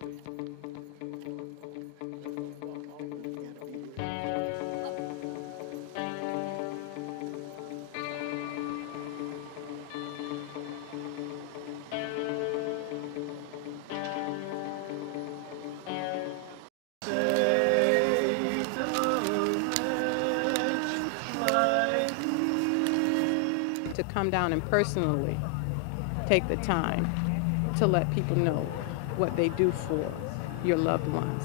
To come down and personally take the time to let people know what they do for your loved ones.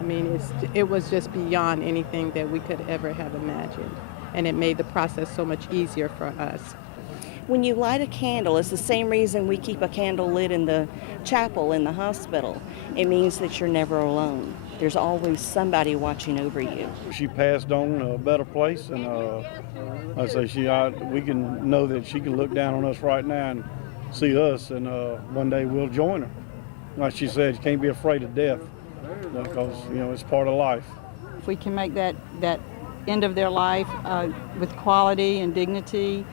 I mean, it was just beyond anything that we could ever have imagined, and it made the process so much easier for us. When you light a candle, it's the same reason we keep a candle lit in the chapel in the hospital. It means that you're never alone. There's always somebody watching over you. She passed on a better place, and I say we can know that she can look down on us right now and see us, and one day we'll join her. Like she said, you can't be afraid of death because it's part of life. If we can make that end of their life with quality and dignity,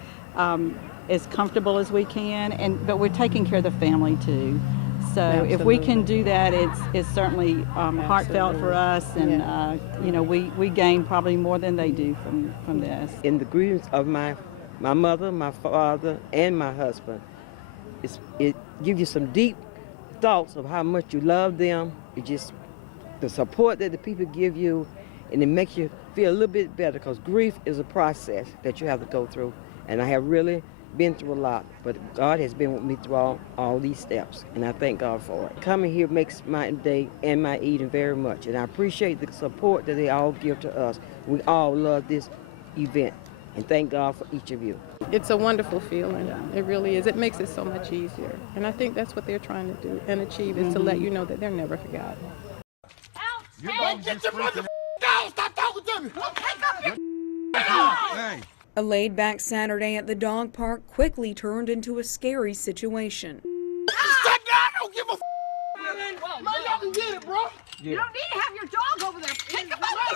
as comfortable as we can, but we're taking care of the family too. So Absolutely. If we can do that, it's certainly heartfelt for us, and we gain probably more than they do from this. In the grievance of my mother, my father, and my husband, it gives you some deep thoughts of how much you love them. It just the support that the people give you, and it makes you feel a little bit better, because grief is a process that you have to go through, and I have really been through a lot, but God has been with me through all these steps, and I thank God for it. Coming here makes my day and my eating very much, and I appreciate the support that they all give to us. We all love this event, and thank God for each of you. It's a wonderful feeling. It really is. It makes it so much easier, and I think that's what they're trying to do and achieve, is to let you know that they're never forgotten. Hey, get your mother down! Stop talking to me! Take up your A laid-back Saturday at the dog park quickly turned into a scary situation. Step down! I don't give a man, y'all can get it, bro. Yeah. You don't need to have your dog over there. Take him out the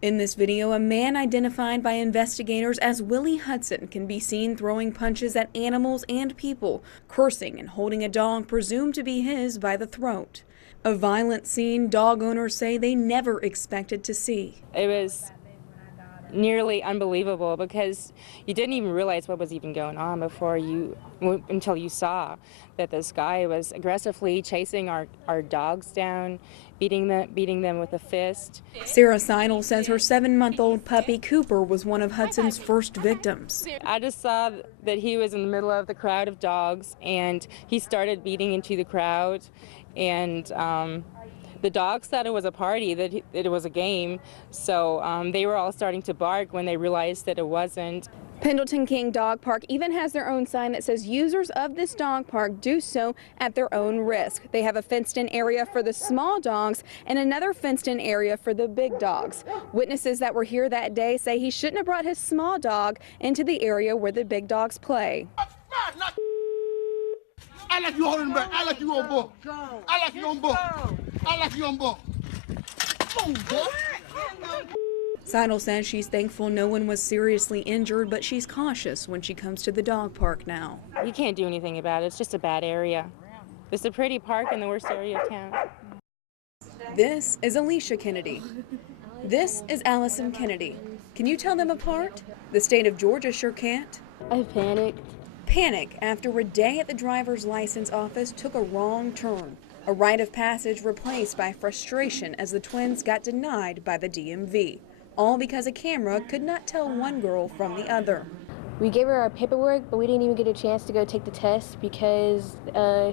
In this video, a man identified by investigators as Willie Hudson can be seen throwing punches at animals and people, cursing and holding a dog presumed to be his by the throat. A violent scene dog owners say they never expected to see. It was nearly unbelievable because you didn't even realize what was even going on until you saw that this guy was aggressively chasing our dogs down, beating them with a fist. Sarah Seidel says her 7-month-old puppy Cooper was one of Hudson's first victims. I just saw that he was in the middle of the crowd of dogs, and he started beating into the crowd, and the dogs thought it was a party, that it was a game, so they were all starting to bark when they realized that it wasn't. Pendleton King Dog Park even has their own sign that says users of this dog park do so at their own risk. They have a fenced-in area for the small dogs and another fenced-in area for the big dogs. Witnesses that were here that day say he shouldn't have brought his small dog into the area where the big dogs play. I like you holding back. I like you on ball. I like you on ball. I like you on ball. Move, boy. Seidel says she's thankful no one was seriously injured, but she's cautious when she comes to the dog park now. You can't do anything about it. It's just a bad area. It's a pretty park in the worst area of town. This is Alicia Kennedy. This is Allison Kennedy. Can you tell them apart? The state of Georgia sure can't. I panicked. Panic after a day at the driver's license office took a wrong turn. A rite of passage replaced by frustration as the twins got denied by the DMV. All because a camera could not tell one girl from the other. We gave her our paperwork, but we didn't even get a chance to go take the test because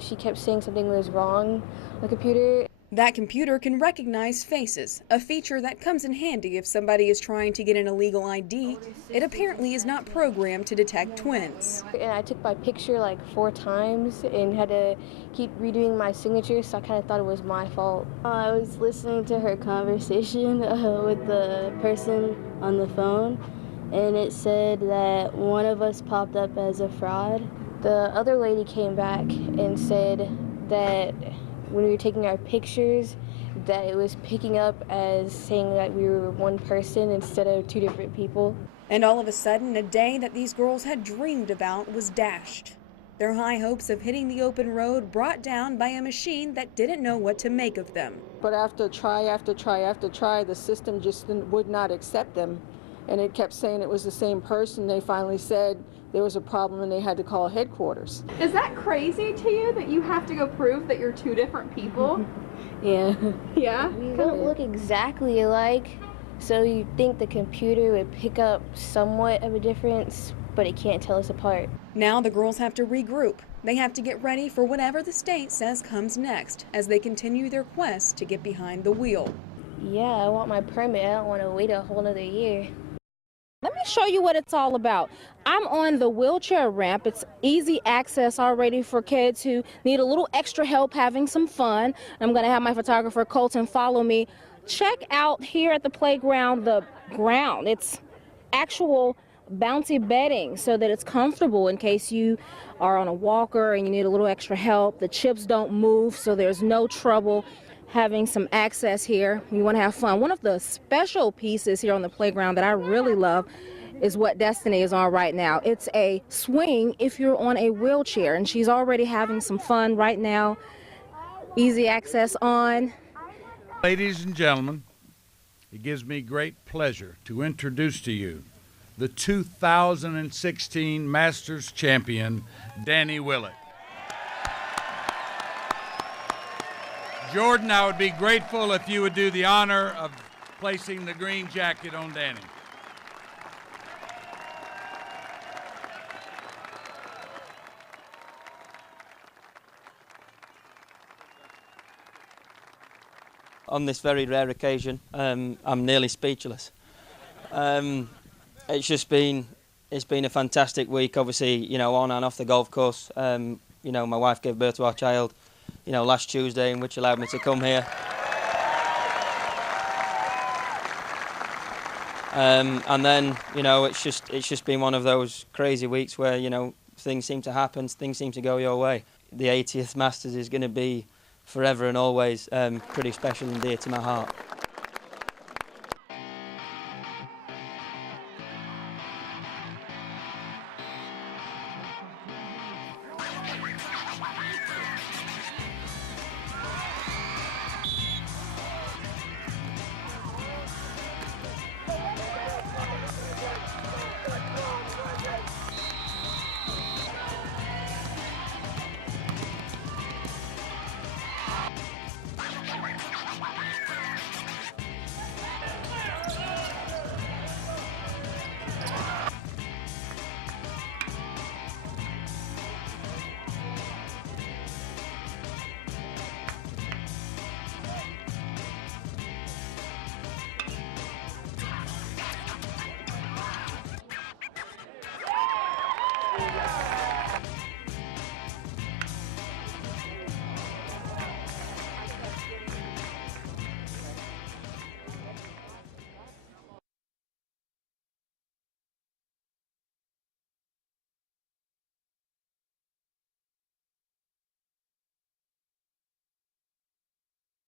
she kept saying something was wrong on the computer. That computer can recognize faces, a feature that comes in handy if somebody is trying to get an illegal ID. It apparently is not programmed to detect twins. And I took my picture like 4 times and had to keep redoing my signature, so I kind of thought it was my fault. I was listening to her conversation with the person on the phone, and it said that one of us popped up as a fraud. The other lady came back and said that when we were taking our pictures, that it was picking up as saying that we were one person instead of 2 different people. And all of a sudden, a day that these girls had dreamed about was dashed. Their high hopes of hitting the open road brought down by a machine that didn't know what to make of them. But after try after try after try, the system just would not accept them. And it kept saying it was the same person. They finally said there was a problem and they had to call headquarters. Is that crazy to you that you have to go prove that you're two different people? Yeah. Yeah? We don't look exactly alike, so you'd think the computer would pick up somewhat of a difference, but it can't tell us apart. Now the girls have to regroup. They have to get ready for whatever the state says comes next as they continue their quest to get behind the wheel. Yeah, I want my permit. I don't want to wait a whole other year. Let me show you what it's all about. I'm on the wheelchair ramp. It's easy access already for kids who need a little extra help having some fun. I'm going to have my photographer Colton follow me. Check out here at the playground the ground. It's actual bouncy bedding so that it's comfortable in case you are on a walker and you need a little extra help. The chips don't move, so there's no trouble having some access here. You want to have fun. One of the special pieces here on the playground that I really love is what Destiny is on right now. It's a swing if you're on a wheelchair, and she's already having some fun right now. Easy access on. Ladies and gentlemen, it gives me great pleasure to introduce to you the 2016 Masters champion, Danny Willett. Jordan, I would be grateful if you would do the honor of placing the green jacket on Danny. On this very rare occasion, I'm nearly speechless. It's been a fantastic week, obviously, you know, on and off the golf course. You know, my wife gave birth to our child, you know, last Tuesday, which allowed me to come here. And then, you know, it's just been one of those crazy weeks where, you know, things seem to happen, things seem to go your way. The 80th Masters is going to be forever and always pretty special and dear to my heart.